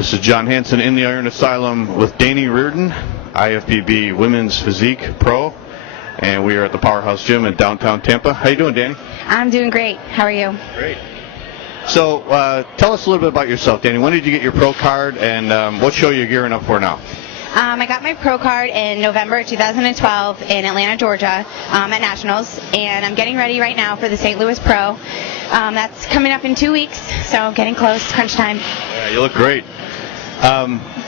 This is John Hansen in the Iron Asylum with Dani Reardon, IFBB Women's Physique Pro, and we are at the Powerhouse Gym in downtown Tampa. How you doing, Dani? I'm doing great. How are you? Great. So tell us a little bit about yourself, Dani. When did you get your pro card, and what show you're gearing up for now? I got my pro card in November 2012 in Atlanta, Georgia at Nationals, and I'm getting ready right now for the St. Louis Pro. That's coming up in 2 weeks, so getting close, crunch time. Yeah, you look great.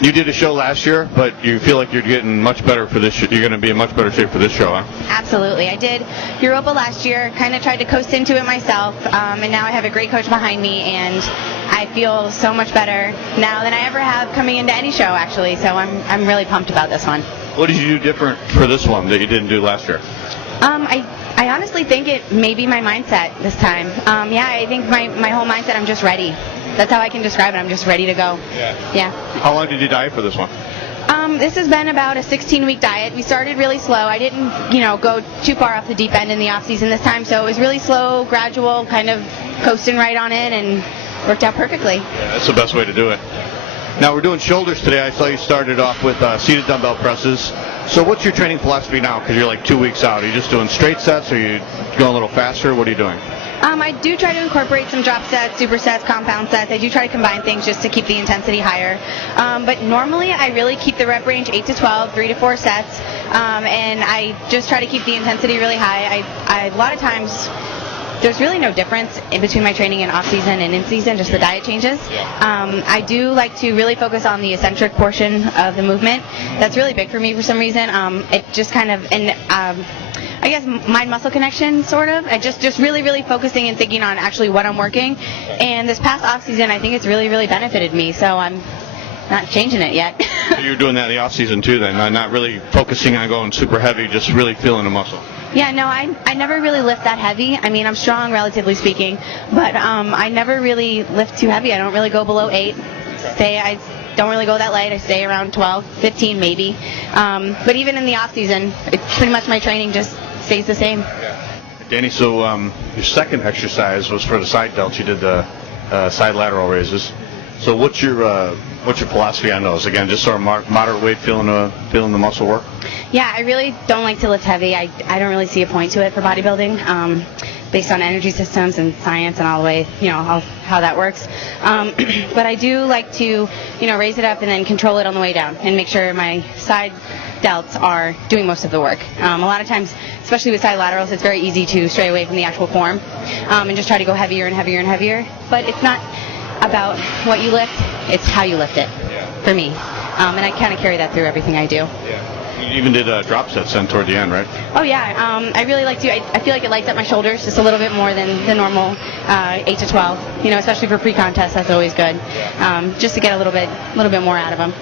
You did a show last year, but you feel like you're getting much better for this. You're going to be in much better shape for this show, huh? Absolutely. I did Europa last year, kind of tried to coast into it myself, and now I have a great coach behind me, and I feel so much better now than I ever have coming into any show, actually, so I'm really pumped about this one. What did you do different for this one that you didn't do last year? I honestly think it may be my mindset this time. I think my whole mindset, I'm just ready. That's how I can describe it. I'm just ready to go. Yeah. How long did you diet for this one? This has been about a 16-week diet. We started really slow. I didn't, go too far off the deep end in the off-season this time, so it was really slow, gradual, kind of coasting right on in, and worked out perfectly. Yeah, that's the best way to do it. Now, we're doing shoulders today. I saw you started off with seated dumbbell presses. So what's your training philosophy now? Because you're like 2 weeks out. Are you just doing straight sets, or are you going a little faster? What are you doing? I do try to incorporate some drop sets, supersets, compound sets. I do try to combine things just to keep the intensity higher. But normally I really keep the rep range 8 to 12, 3 to 4 sets, and I just try to keep the intensity really high. I a lot of times there's really no difference in between my training in off-season and in-season, just the diet changes. I do like to really focus on the eccentric portion of the movement. That's really big for me for some reason. It just kind of, I guess, mind-muscle connection, sort of. I just really, really focusing and thinking on actually what I'm working. And this past off-season, I think it's really, really benefited me, so I'm not changing it yet. So you're doing that in the off-season too, then? Not really focusing on going super heavy, just really feeling the muscle? Yeah, no, I never really lift that heavy. I mean, I'm strong, relatively speaking, but I never really lift too heavy. I don't really go below 8. I don't really go that light. I stay around 12, 15 maybe. But even in the off-season, it's pretty much my training just stays the same. Yeah. Dani, so your second exercise was for the side delts. You did the side lateral raises. So what's your philosophy on those? Again, just sort of moderate weight, feeling the muscle work? Yeah, I really don't like to lift heavy. I don't really see a point to it for bodybuilding, based on energy systems and science and all the way, how that works. But I do like to, raise it up and then control it on the way down and make sure my side delts are doing most of the work. A lot of times, especially with side laterals, it's very easy to stray away from the actual form and just try to go heavier and heavier and heavier. But it's not about what you lift, it's how you lift it, for me. And I kind of carry that through everything I do. Yeah. You even did drop sets then toward the end, right? Oh, yeah. I really like to. I feel like it lights up my shoulders just a little bit more than the normal 8 to 12. Especially for pre-contest, that's always good. Just to get a little bit more out of them.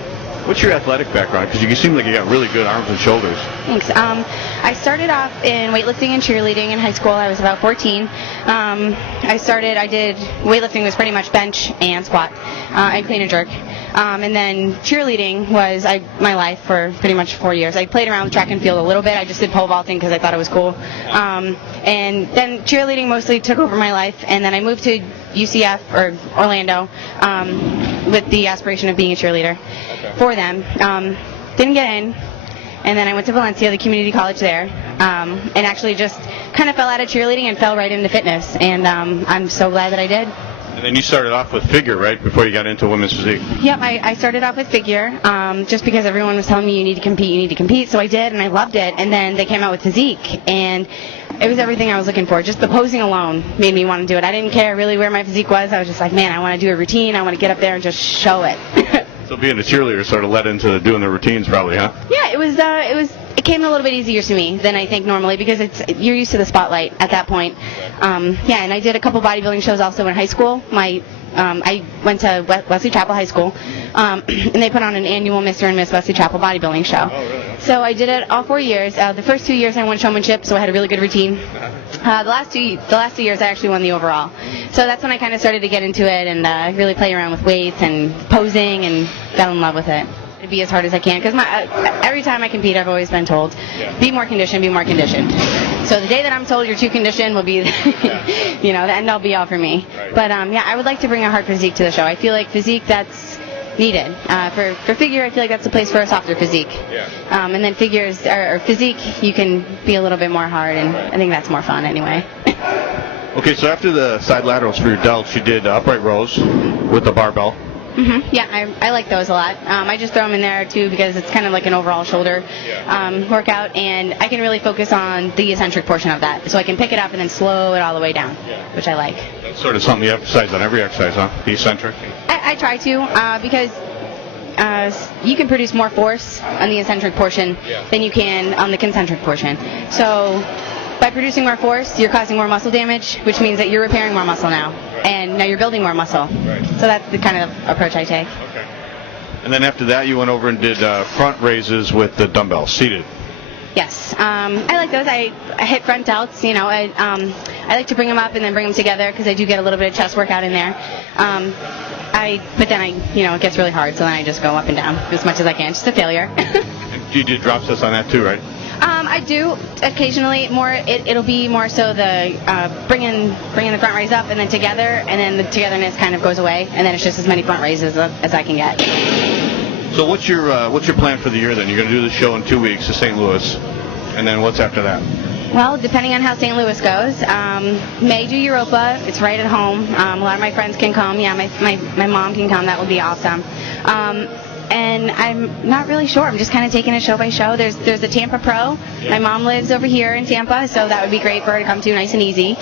What's your athletic background? Because you seem like you got really good arms and shoulders. Thanks. I started off in weightlifting and cheerleading in high school. I was about 14. I did weightlifting was pretty much bench and squat and clean and jerk. And then cheerleading was my life for pretty much 4 years. I played around with track and field a little bit. I just did pole vaulting because I thought it was cool. And then cheerleading mostly took over my life. And then I moved to UCF or Orlando with the aspiration of being a cheerleader for them. Didn't get in. And then I went to Valencia, the community college there, and actually just kind of fell out of cheerleading and fell right into fitness. And I'm so glad that I did. And then you started off with figure, right, before you got into women's physique? Yep, I started off with figure just because everyone was telling me you need to compete, so I did, and I loved it. And then they came out with physique, and it was everything I was looking for. Just the posing alone made me want to do it. I didn't care really where my physique was. I was just like, man, I want to do a routine. I want to get up there and just show it. So being a cheerleader sort of led into doing the routines probably, huh? Yeah, it came a little bit easier to me than I think normally because you're used to the spotlight at that point. And I did a couple bodybuilding shows also in high school. I went to Wesley Chapel High School, and they put on an annual Mr. and Miss Wesley Chapel bodybuilding show. Oh, really? So I did it all 4 years. The first 2 years I won showmanship, so I had a really good routine. The last two years I actually won the overall. So that's when I kind of started to get into it and really play around with weights and posing and fell in love with it. To be as hard as I can because every time I compete I've always been told be more conditioned. So the day that I'm told you're too conditioned will be the end all be all for me. Right. But I would like to bring a hard physique to the show. I feel like physique that's needed. For figure, I feel like that's the place for a softer physique. Yeah. And then figures or physique, you can be a little bit more hard, and I think that's more fun anyway. Okay, so after the side laterals for your delts, you did upright rows with the barbell. Yeah, I like those a lot. I just throw them in there too because it's kind of like an overall shoulder workout, and I can really focus on the eccentric portion of that. So I can pick it up and then slow it all the way down, which I like. That's sort of something you emphasize on every exercise, huh? The eccentric. I try to because you can produce more force on the eccentric portion than you can on the concentric portion. So by producing more force, you're causing more muscle damage, which means that you're repairing more muscle now. And now you're building more muscle. Right. So that's the kind of approach I take. Okay. And then after that, you went over and did front raises with the dumbbells, seated. Yes. I like those. I hit front delts. You know, I like to bring them up and then bring them together because I do get a little bit of chest workout in there. But then it gets really hard, so then I just go up and down as much as I can. Just a failure. And you did drop sets on that too, right? I do occasionally. It'll be more so the bringing the front raise up and then together, and then the togetherness kind of goes away, and then it's just as many front raises as I can get. So what's your plan for the year then? You're going to do the show in 2 weeks to St. Louis, and then what's after that? Well, depending on how St. Louis goes, may do Europa. It's right at home. A lot of my friends can come. Yeah, my mom can come. That would be awesome. And I'm not really sure. I'm just kind of taking it show by show. There's the Tampa Pro. My mom lives over here in Tampa, so that would be great for her to come to, nice and easy.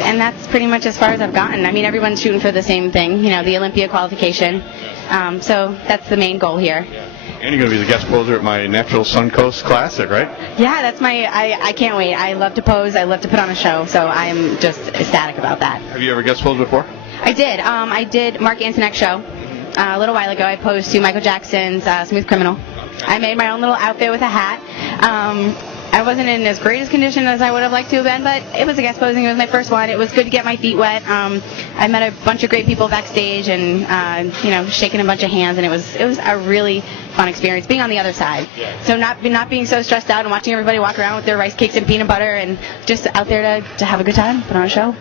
And that's pretty much as far as I've gotten. I mean, everyone's shooting for the same thing, the Olympia qualification. So that's the main goal here. And you're going to be the guest poser at my Natural Suncoast Classic, right? Yeah, that's I can't wait. I love to pose. I love to put on a show, so I'm just ecstatic about that. Have you ever guest posed before? I did. I did Mark Antonek's show. A little while ago, I posed to Michael Jackson's Smooth Criminal. I made my own little outfit with a hat. I wasn't in as great as condition as I would have liked to have been, but it was a guest posing. It was my first one. It was good to get my feet wet. I met a bunch of great people backstage, and shaking a bunch of hands, and it was a really fun experience being on the other side. So not being so stressed out and watching everybody walk around with their rice cakes and peanut butter, and just out there to have a good time, put on a show.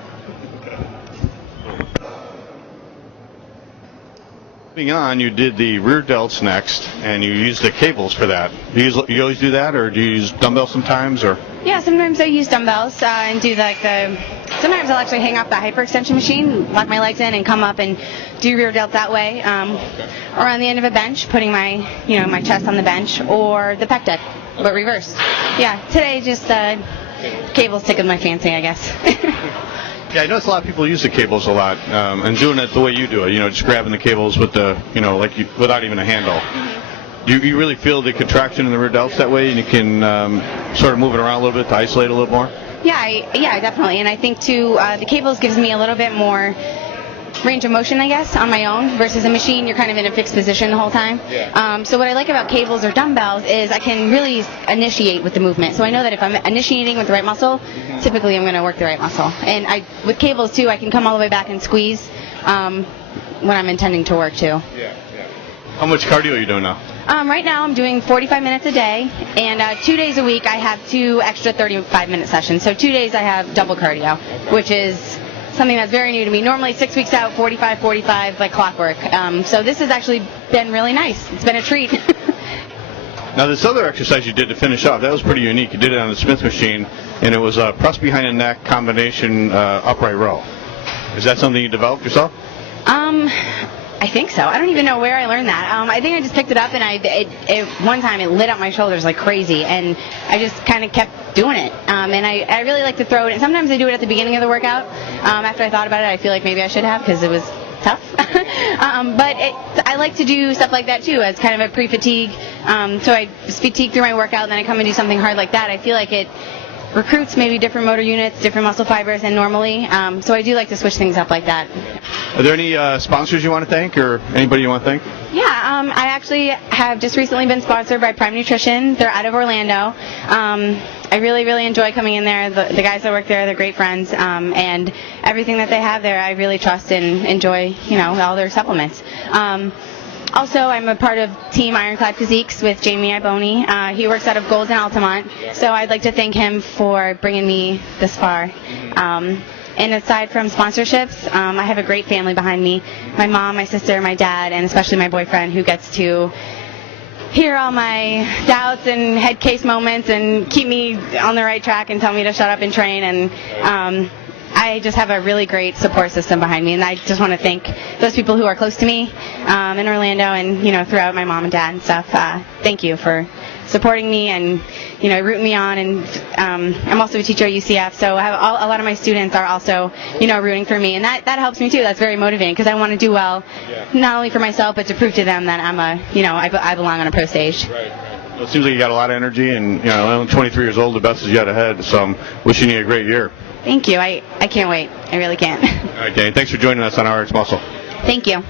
Moving on, you did the rear delts next, and you used the cables for that. You always do that, or do you use dumbbells sometimes, or? Yeah, sometimes I use dumbbells and do sometimes I'll actually hang off the hyperextension machine, lock my legs in, and come up and do rear delt that way. Or on the end of a bench, putting my chest on the bench, or the pec deck, but reversed. Yeah, today just cables tickled my fancy, I guess. Yeah, I notice a lot of people use the cables a lot, and doing it the way you do it, just grabbing the cables with without even a handle. You really feel the contraction in the rear delts that way, and you can sort of move it around a little bit to isolate a little more? Yeah, definitely. And I think, too, the cables gives me a little bit more range of motion, I guess, on my own, versus a machine, you're kind of in a fixed position the whole time. Yeah. So what I like about cables or dumbbells is I can really initiate with the movement. So I know that if I'm initiating with the right muscle, typically I'm going to work the right muscle. And with cables, too, I can come all the way back and squeeze when I'm intending to work, too. Yeah. How much cardio are you doing now? Right now I'm doing 45 minutes a day, and 2 days a week I have 2 extra 35-minute sessions. So 2 days I have double cardio, which is something that's very new to me. Normally 6 weeks out, 45, like clockwork. So this has actually been really nice. It's been a treat. Now this other exercise you did to finish off, that was pretty unique. You did it on the Smith machine, and it was a press behind the neck combination upright row. Is that something you developed yourself? I think so. I don't even know where I learned that. I think I just picked it up, and one time it lit up my shoulders like crazy, and I just kind of kept doing it. And I really like to throw it, and sometimes I do it at the beginning of the workout. After I thought about it, I feel like maybe I should have, because it was tough. But I like to do stuff like that too, as kind of a pre-fatigue. So I fatigue through my workout, and then I come and do something hard like that. I feel like it recruits maybe different motor units, different muscle fibers than normally. So I do like to switch things up like that. Are there any sponsors you want to thank, or anybody you want to thank? Yeah, I actually have just recently been sponsored by Prime Nutrition. They're out of Orlando. I really, really enjoy coming in there. The guys that work there, they're great friends, and everything that they have there, I really trust and enjoy, all their supplements. Also, I'm a part of Team Ironclad Physiques with Jamie Iboni. He works out of Gold's in Altamont, so I'd like to thank him for bringing me this far. And aside from sponsorships, I have a great family behind me. My mom, my sister, my dad, and especially my boyfriend, who gets to hear all my doubts and head case moments and keep me on the right track and tell me to shut up and train. And I just have a really great support system behind me, and I just want to thank those people who are close to me in Orlando and throughout, my mom and dad and stuff. Thank you for supporting me and rooting me on. And I'm also a teacher at UCF, so I have a lot of my students are also rooting for me, and that helps me too. That's very motivating because I want to do well, not only for myself but to prove to them that I'm I belong on a pro stage. Right. Well, it seems like you got a lot of energy, and only 23 years old, the best is yet ahead. So I'm wishing you a great year. Thank you. I can't wait. I really can't. All right, Dani. Thanks for joining us on RX Muscle. Thank you.